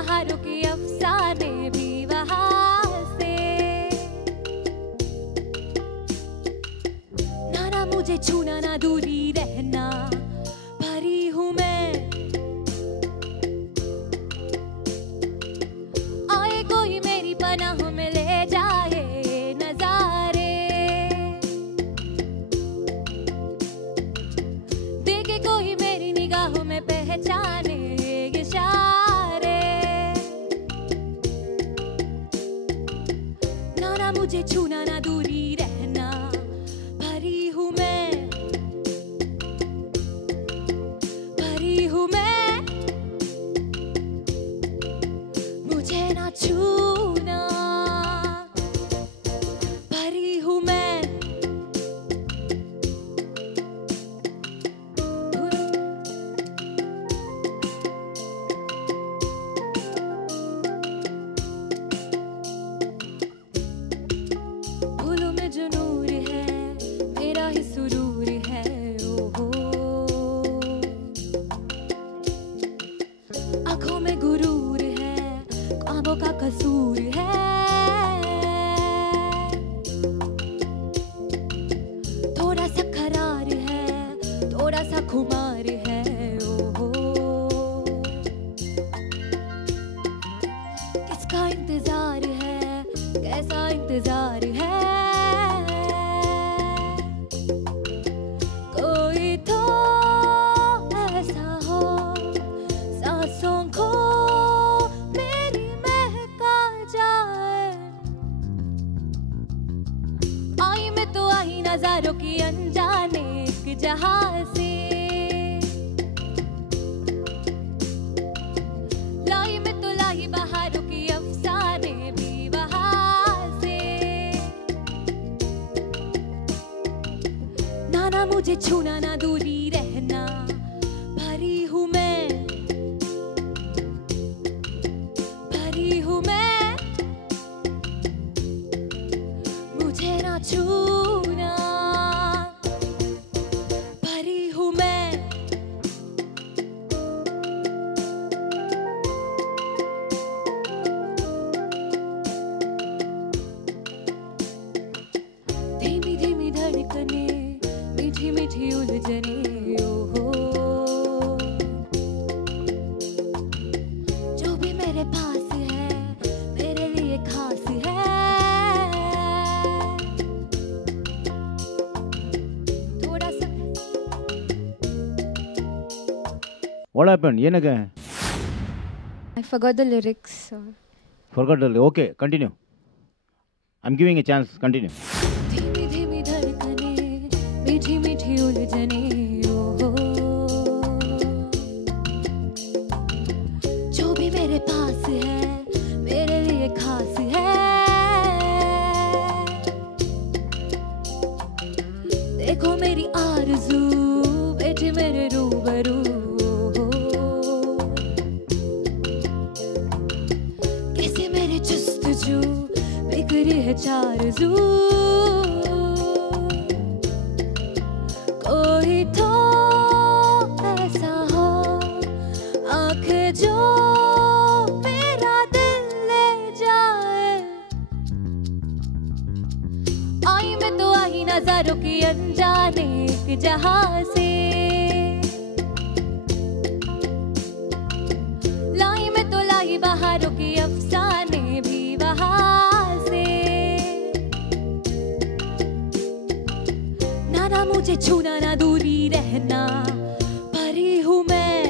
बहारों के अफसाने भी वहां से। ना मुझे छूना ना दूरी रहना, भरी हूं मैं। आए कोई मेरी पनाह में ले जाए नजारे, देखे कोई मेरी निगाहों में पहचाने इशारे। ना मुझे छूना ना दूरी रहना, भरी हूं मैं, भरी हूं मैं। मुझे ना छूना, भरी हूं मैं। फूलों में जो नूर है मेरा ही सुरूर है, ओहो। आंखों में गुरूर है, ख्वाबों का कसूर है। थोड़ा सा करार है, थोड़ा सा खुमार है, ओहो। किसका इंतजार है, कैसा इंतजार है। कोई तो ऐसा हो सांसों को मेरी महका जाए। आई मैं तो आई नजारों की अनजाने एक जहां से। लाई मैं तो लाई बहारों की अफसाने भी वहां से। ना मुझे छूना ना दूरी रहना, भरी हूं मैं, भरी हूं मैं। मुझे ना छूना, भरी हूं मैं। धीमी धीमी धड़कने, मीठी मीठी उलझने, ओहो। जो भी मेरे पास है मेरे लिए खास है। थोड़ा सा What happened? ಏನಕ್ಕೆ? I forgot the lyrics. Forgot the. Okay, continue. I'm giving a chance. Continue. धीमी धीमी धड़कने, मीठी मीठी उलझने, ओहो। जो भी मेरे पास है मेरे लिए खास है। देखो मेरी आरज़ू बैठी मेरे रूबरू, ओहो। कैसे मेरे जुस्तजू बिखरी है चारज़ू। कोई तो ऐसा हो आंखें जो मेरा दिल ले जाए। आई मैं तो आई नजारों की अनजाने एक जहां से। लाई मैं तो लाई बहारों के अफसाने भी वहां से। ना मुझे छूना ना दूरी रहना, भरी हूं मैं,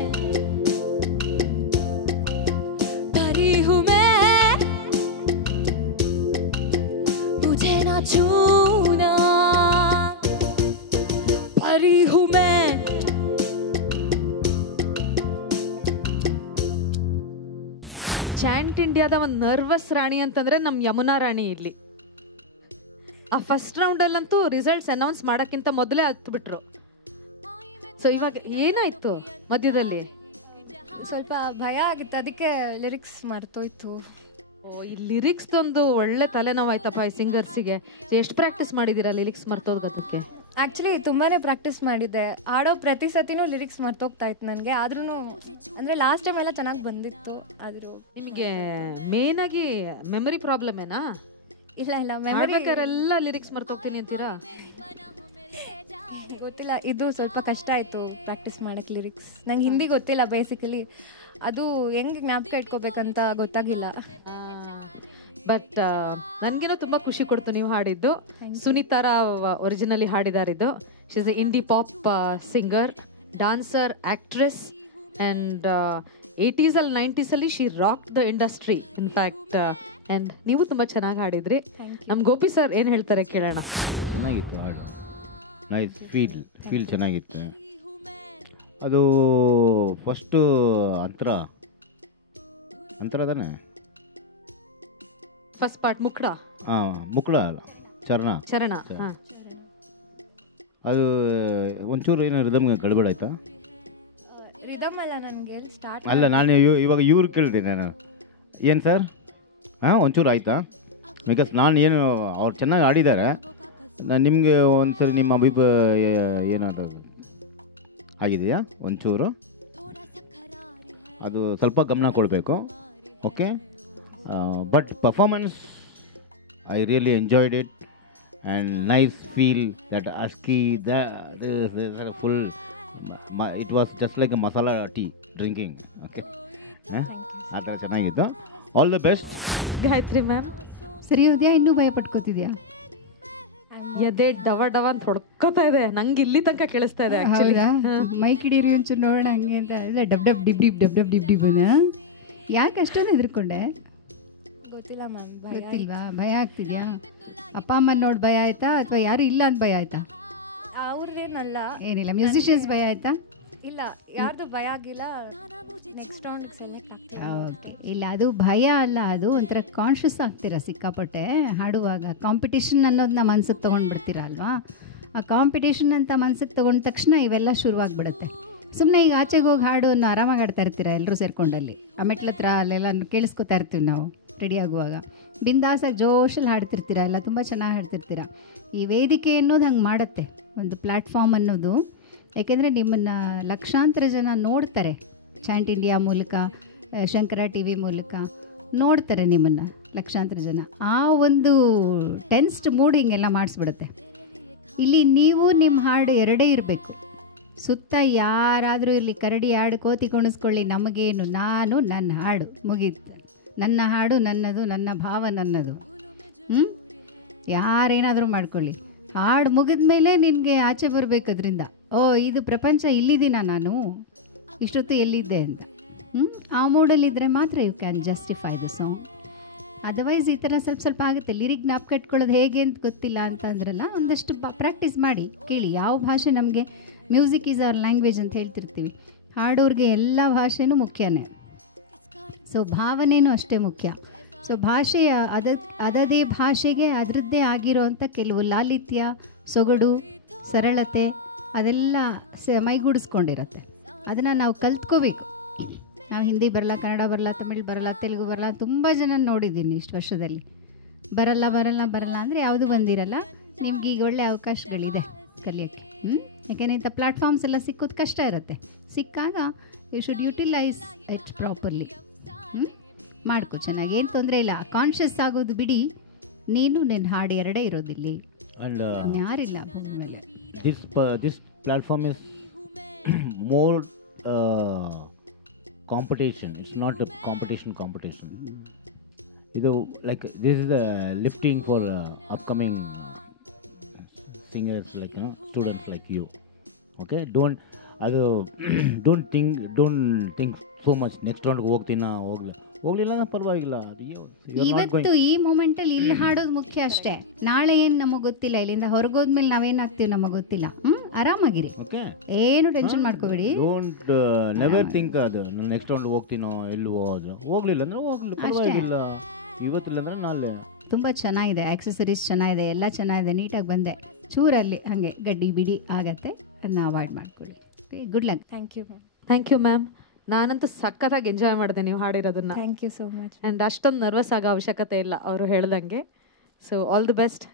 भरी हूं मैं। मुझे ना छूना, भरी हूं मैं। ಚಾಂಟ್ ಇಂಡಿಯಾದ ಒಂದು ನರ್ವಸ್ ರಾಣಿ ಅಂತಂದ್ರೆ ನಮ್ಮ ಯಮುನಾ ರಾಣಿ ಇಲ್ಲಿ. ಆ ಫಸ್ಟ್ ರೌಂಡಲ್ಲಂತೂ ರಿಸಲ್ಟ್ಸ್ ಅನೌನ್ಸ್ ಮಾಡೋಕ್ಕಿಂತ ಮೊದಲೇ ಹತ್ಬಿಟ್ರು. ಸೊ ಇವಾಗ ಏನಾಯ್ತು ಮಧ್ಯದಲ್ಲಿ? ಸ್ವಲ್ಪ ಭಯ ಆಗಿತ್ತು, ಅದಕ್ಕೆ ಲಿರಿಕ್ಸ್ ಮರ್ತೋಯ್ತು. ಓ ಈ ಲಿರಿಕ್ಸ್ ಒಂದು ಒಳ್ಳೆ ತಲೆನೋವಾಯ್ತಪ್ಪ ಈ ಸಿಂಗರ್ಸಿಗೆ. ಎಷ್ಟು ಪ್ರಾಕ್ಟೀಸ್ ಮಾಡಿದ್ದೀರಾ ಲಿರಿಕ್ಸ್ ಮರ್ತೋಗೋದಕ್ಕೆ? ಆ್ಯಕ್ಚುಲಿ ತುಂಬಾ ಪ್ರಾಕ್ಟೀಸ್ ಮಾಡಿದ್ದೆ. ಆಡೋ ಪ್ರತಿ ಸತಿನೂ ಲಿರಿಕ್ಸ್ ಮರ್ತೋಗ್ತಾ ಇತ್ತು ನನಗೆ. ಆದ್ರೂ ಅಂದರೆ ಲಾಸ್ಟ್ ಟೈಮ್ ಎಲ್ಲ ಚೆನ್ನಾಗಿ ಬಂದಿತ್ತು. ಆದರೂ ನಿಮಗೆ ಮೇನ್ ಆಗಿ ಮೆಮರಿ ಪ್ರಾಬ್ಲಮ್ ಏನಾ? ಇಲ್ಲ ಮೆಮರಿ ಎಲ್ಲ ಲಿರಿಕ್ಸ್ ಮರ್ತೋಗ್ತೀನಿ ಅಂತೀರಾ? ಗೊತ್ತಿಲ್ಲ, ಇದು ಸ್ವಲ್ಪ ಕಷ್ಟ ಆಯಿತು ಪ್ರಾಕ್ಟೀಸ್ ಮಾಡೋಕ್ಕೆ ಲಿರಿಕ್ಸ್. ನಂಗೆ ಹಿಂದಿ ಗೊತ್ತಿಲ್ಲ ಬೇಸಿಕಲಿ, ಅದು ಹೆಂಗೆ ಜ್ಞಾಪಕ ಇಟ್ಕೋಬೇಕಂತ ಗೊತ್ತಾಗಿಲ್ಲ. ಬಟ್ ನನಗೇನೋ ತುಂಬ ಖುಷಿ ಕೊಡ್ತು ನೀವು ಹಾಡಿದ್ದು. ಸುನೀತಾ ರಾವ್ ಒರಿಜಿನಲಿ ಹಾಡಿದಾರಿದ್ದು. She is a Indi pop singer, dancer, actress and 80s ಅಲ್ಲಿ 90s ಅಲ್ಲಿ she rocked the industry in fact. And ನೀವು ತುಂಬ ಚೆನ್ನಾಗಿ ಹಾಡಿದ್ರಿ. ನಮ್ಮ ಗೋಪಿ ಸರ್ ಏನು ಹೇಳ್ತಾರೆ ಕೇಳೋಣ. ಚೆನ್ನಾಗಿತ್ತು ಹಾಡು, ನೈಸ್ ಫೀಲ್ ಚೆನ್ನಾಗಿತ್ತು. ಅದು ಫಸ್ಟು ಅಂತರ ತಾನೆ, ಫಸ್ಟ್ ಪಾರ್ಟ್ ಮುಕ್ಡ ಅಲ್ಲ ಚರಣ. ಹಾಂ, ಅದು ಒಂಚೂರು ಏನೋ ರಿದಮ್ ಗಡ್ಬಡ ಆಯ್ತಾ? ರಿದಮ್ ಅಲ್ಲ, ನನಗೆ ಸ್ಟಾರ್ಟ್ ಅಲ್ಲ, ನಾನು ಇವಾಗ ಇವ್ರು ಕೇಳ್ತೀನಿ ನಾನು, ಏನು ಸರ್ ಒಂಚೂರು ಆಯಿತಾ? ಬಿಕಾಸ್ ನಾನು ಏನು ಅವ್ರು ಚೆನ್ನಾಗಿ ಆಡಿದ್ದಾರೆ, ನಾನು ನಿಮಗೆ ಒಂದು ಸರಿ ನಿಮ್ಮ ಅಭಿಪ್ರಾಯ ಏನಾದರೂ ಆಗಿದೆಯಾ? ಒಂಚೂರು ಅದು ಸ್ವಲ್ಪ ಗಮನ ಕೊಡಬೇಕು. Okay, but performance I really enjoyed it and nice feel that ಅಸ್ಕಿ full it was just like a masala tea drinking. Okay, ಆ ಥರ ಚೆನ್ನಾಗಿತ್ತು. All the best. Gayathri ma'am, ಸರಿ ಹೋದ್ಯಾ? ಇನ್ನೂ ಭಯ ಪಟ್ಕೋತಿದ್ಯಾ? ಎದೆ ಡವ ಡವ ಅಂತ ಹೊಡ್ಕೋತಾ ಇದೆ, ನಂಗೆ ಇಲ್ಲಿ ತನಕ ಕೇಳಿಸ್ತಾ ಇದೆ. ಹೌದಾ? ಮೈಕ್ ಹಿಡೀರಿ ಒಂಚೂರು ನೋಡೋಣ ಹಂಗೆ ಅಂತ. ಇಲ್ಲ ಡಬ್ ಡಬ್ ಡಿಬ್ ಡಿಬ್ ಡಬ್ ಡಬ್ ಡಿಬ್ ಡಿಬ್ ಯಾಕೆ ಅಷ್ಟೊಂದು ಹೆದರ್ಕೊಂಡೆ? ಗೊತ್ತಿಲ್ಲ ಮ್ಯಾಮ್. ಗೊತ್ತಿಲ್ವಾ? ಭಯ ಆಗ್ತಿದ್ಯಾ? ಅಪ್ಪ ಅಮ್ಮನ ನೋಡಿ ಭಯ ಆಯ್ತಾ ಅಥವಾ ಯಾರು ಇಲ್ಲ ಅಂತ ಭಯ ಆಯ್ತಾ? ಅವ್ರದ್ದೇನಲ್ಲ, ಏನಿಲ್ಲ, ಮ್ಯೂಸಿಷಿಯನ್ಸ್ ಭಯ ಆಯ್ತಾ? ಇಲ್ಲ, ಯಾರ್ದು ಭಯ ಆಗಿಲ್ಲ. ನೆಕ್ಸ್ಟ್ ರೌಂಡ್ಗೆ ಸೆಲೆಕ್ಟ್ ಆಗ್ತೀವಿ. ಓಕೆ, ಇಲ್ಲ ಅದು ಭಯ ಅಲ್ಲ, ಅದು ಒಂಥರ ಕಾನ್ಷಿಯಸ್ ಆಗ್ತೀರಾ ಸಿಕ್ಕಾಪಟ್ಟೆ ಹಾಡುವಾಗ. ಕಾಂಪಿಟೇಷನ್ ಅನ್ನೋದನ್ನ ಮನ್ಸಿಗೆ ತೊಗೊಂಡ್ಬಿಡ್ತೀರ ಅಲ್ವಾ? ಆ ಕಾಂಪಿಟೇಷನ್ ಅಂತ ಮನ್ಸಿಗೆ ತೊಗೊಂಡ ತಕ್ಷಣ ಇವೆಲ್ಲ ಶುರುವಾಗ್ಬಿಡುತ್ತೆ. ಸುಮ್ಮನೆ ಈಗ ಆಚೆಗೆ ಹೋಗಿ ಹಾಡು ಅನ್ನೋ ಆರಾಮಾಗಿ ಆಡ್ತಾ ಇರ್ತೀರ ಎಲ್ಲರೂ ಸೇರ್ಕೊಂಡಲ್ಲಿ, ಆ ಮೆಟ್ಲತ್ರ ಅಲ್ಲೆಲ್ಲ ಕೇಳಿಸ್ಕೊತಾ ಇರ್ತೀವಿ ನಾವು ರೆಡಿ ಆಗುವಾಗ. ಬಿಂದಾಸಾಗಿ ಜೋಶಲ್ಲಿ ಹಾಡ್ತಿರ್ತೀರ, ಎಲ್ಲ ತುಂಬ ಚೆನ್ನಾಗಿ ಹಾಡ್ತಿರ್ತೀರ. ಈ ವೇದಿಕೆ ಅನ್ನೋದು ಹಂಗೆ ಮಾಡುತ್ತೆ, ಒಂದು ಪ್ಲ್ಯಾಟ್ಫಾರ್ಮ್ ಅನ್ನೋದು. ಯಾಕೆಂದರೆ ನಿಮ್ಮನ್ನು ಲಕ್ಷಾಂತರ ಜನ ನೋಡ್ತಾರೆ, ಚಾಂಟ್ ಇಂಡಿಯಾ ಮೂಲಕ, ಶಂಕರ ಟಿ ವಿ ಮೂಲಕ ನೋಡ್ತಾರೆ ನಿಮ್ಮನ್ನು ಲಕ್ಷಾಂತರ ಜನ. ಆ ಒಂದು ಟೆನ್ಸ್ಡ್ ಮೂಡ್ ಹಿಂಗೆಲ್ಲ ಮಾಡಿಸ್ಬಿಡುತ್ತೆ. ಇಲ್ಲಿ ನೀವು ನಿಮ್ಮ ಹಾಡು ಎರಡೇ ಇರಬೇಕು. ಸುತ್ತ ಯಾರಾದರೂ ಇಲ್ಲಿ ಕರಡಿ ಹಾಡು ಕೋತಿ ಕುಣಿಸ್ಕೊಳ್ಳಿ, ನಮಗೇನು, ನಾನು ನನ್ನ ಹಾಡು ಮುಗೀತು. ನನ್ನ ಹಾಡು ನನ್ನದು, ನನ್ನ ಭಾವ ನನ್ನದು. ಯಾರೇನಾದರೂ ಮಾಡ್ಕೊಳ್ಳಿ, ಹಾಡು ಮುಗಿದ ಮೇಲೆ ನಿನಗೆ ಆಚೆ ಬರಬೇಕು ಅದರಿಂದ. ಓ, ಇದು ಪ್ರಪಂಚ, ಇಲ್ಲಿದ್ದೀನ ನಾನು, ಇಷ್ಟೊತ್ತು ಎಲ್ಲಿದ್ದೆ ಅಂತ. ಆ ಮೂಡಲ್ಲಿದ್ದರೆ ಮಾತ್ರ you can justify the song. Otherwise ಈ ಥರ ಸ್ವಲ್ಪ ಸ್ವಲ್ಪ ಆಗುತ್ತೆ. ಲಿರಿಕ್ ಜ್ಞಾಪಕ ಇಟ್ಕೊಳ್ಳೋದು ಹೇಗೆ ಅಂತ ಗೊತ್ತಿಲ್ಲ ಅಂತ ಅಂದ್ರಲ್ಲ, ಒಂದಷ್ಟು ಪ್ರಾಕ್ಟೀಸ್ ಮಾಡಿ ಕೇಳಿ. ಯಾವ ಭಾಷೆ ನಮಗೆ, ಮ್ಯೂಸಿಕ್ ಈಸ್ ಅವರ್ ಲ್ಯಾಂಗ್ವೇಜ್ ಅಂತ ಹೇಳ್ತಿರ್ತೀವಿ. ಹಾಡೋರಿಗೆ ಎಲ್ಲ ಭಾಷೆನೂ ಮುಖ್ಯನೇ. ಸೊ ಭಾವನೆಯೂ ಅಷ್ಟೇ ಮುಖ್ಯ. ಸೊ ಭಾಷೆಯ ಅದದೇ ಭಾಷೆಗೆ ಅದರದ್ದೇ ಆಗಿರೋವಂಥ ಕೆಲವು ಲಾಲಿತ್ಯ, ಸೊಗಡು, ಸರಳತೆ ಅದೆಲ್ಲ ಮೈಗೂಡಿಸ್ಕೊಂಡಿರತ್ತೆ. ಅದನ್ನು ನಾವು ಕಲ್ತ್ಕೋಬೇಕು. ನಾವು ಹಿಂದಿ ಬರಲ್ಲ, ಕನ್ನಡ ಬರಲ್ಲ, ತಮಿಳು ಬರಲ್ಲ, ತೆಲುಗು ಬರಲ್ಲ, ತುಂಬ ಜನ ನೋಡಿದ್ದೀನಿ ಇಷ್ಟು ವರ್ಷದಲ್ಲಿ. ಬರಲ್ಲ ಬರಲ್ಲ ಬರಲ್ಲ ಅಂದರೆ ಯಾವುದೂ ಬಂದಿರಲ್ಲ. ನಿಮ್ಗೆ ಈಗ ಒಳ್ಳೆ ಅವಕಾಶಗಳಿದೆ ಕಲಿಯೋಕ್ಕೆ. ಯಾಕೆಂದರೆ ಇಂಥ ಪ್ಲ್ಯಾಟ್ಫಾರ್ಮ್ಸ್ ಎಲ್ಲ ಸಿಕ್ಕೋದು ಕಷ್ಟ ಇರುತ್ತೆ. ಸಿಕ್ಕಾಗ you should utilise it properly. ಮಾಡ್ಕೊ ಚೆನ್ನಾಗಿ, ಏನು ತೊಂದರೆ ಇಲ್ಲ. ಕಾನ್ಷಿಯಸ್ ಆಗೋದು ಬಿಡಿ, ನೀನು ನಿನ್ನ ಹಾಡು ಎರಡೇ ಇರೋದಿಲ್ಲಿ, ಯಾರಿಲ್ಲ ಭೂಮಿ ಮೇಲೆ. This platform is more competition. It's not a competition. This is a lifting for upcoming singers, students like you. Okay, don't think so much. Next round ಹೋಗ್ಲಿಲ್ಲ ಪರವಾಗಿಲ್ಲ. ಇವತ್ತು ಈ ಮೂಮೆಂಟಲ್ಲಿ ಇಲ್ಲಿ ಹಾಡೋದು ಮುಖ್ಯ ಅಷ್ಟೇ. ನಾಳೆ ಏನು ನಮಗೆ ಗೊತ್ತಿಲ್ಲ, ಇಲ್ಲಿಂದ ಹೊರಗೋದ್ಮೇಲೆ ನಾವೇನಾಗ್ತೀವಿ ನಮಗೆ ಗೊತ್ತಿಲ್ಲ. ಆರಾಮಾಗಿರಿ, ಏನು ಟೆನ್ಷನ್ ಮಾಡ್ಕೋಬೇಡಿ. ಡೋಂಟ್ ನೆವರ್ ಥಿಂಕ್ ಅದು ನೆಕ್ಸ್ಟ್ ರೌಂಡ್ ಹೋಗ್ತೀನೋ ಇಲ್ವೋ. ಅದು ಹೋಗ್ಲಿಲ್ಲ ಅಂದ್ರೆ ಹೋಗ್ಲಿ, ಪರವಾಗಿಲ್ಲ. ಇವತ್ತಿಲ್ಲ ಅಂದ್ರೆ ನಾಳೆ. ತುಂಬ ಚೆನ್ನಾಗಿದೆ, ಆಕ್ಸೆಸರೀಸ್ ಚೆನ್ನಾಗಿದೆ, ಎಲ್ಲ ಚೆನ್ನಾಗಿದೆ, ನೀಟಾಗಿ ಬಂದೆ. ಚೂರಲ್ಲಿ ಹಾಗೆ ಗಡ್ಡಿ ಬಿಡಿ ಆಗತ್ತೆ, ಅದನ್ನ ಅವಾಯ್ಡ್ ಮಾಡ್ಕೊಳ್ಳಿ. Good luck. Thank you ma'am. Thank you ma'am. ನಾನಂತೂ ಸಖತ್ತಾಗಿ ಎಂಜಾಯ್ ಮಾಡಿದೆ ನೀವು ಹಾಡಿರೋದನ್ನ. Thank you so much. And ಅಷ್ಟೊಂದು ನರ್ವಸ್ ಆಗೋ ಅವಶ್ಯಕತೆ ಇಲ್ಲ ಅವರು ಹೇಳ್ದಂಗೆ. So all the best.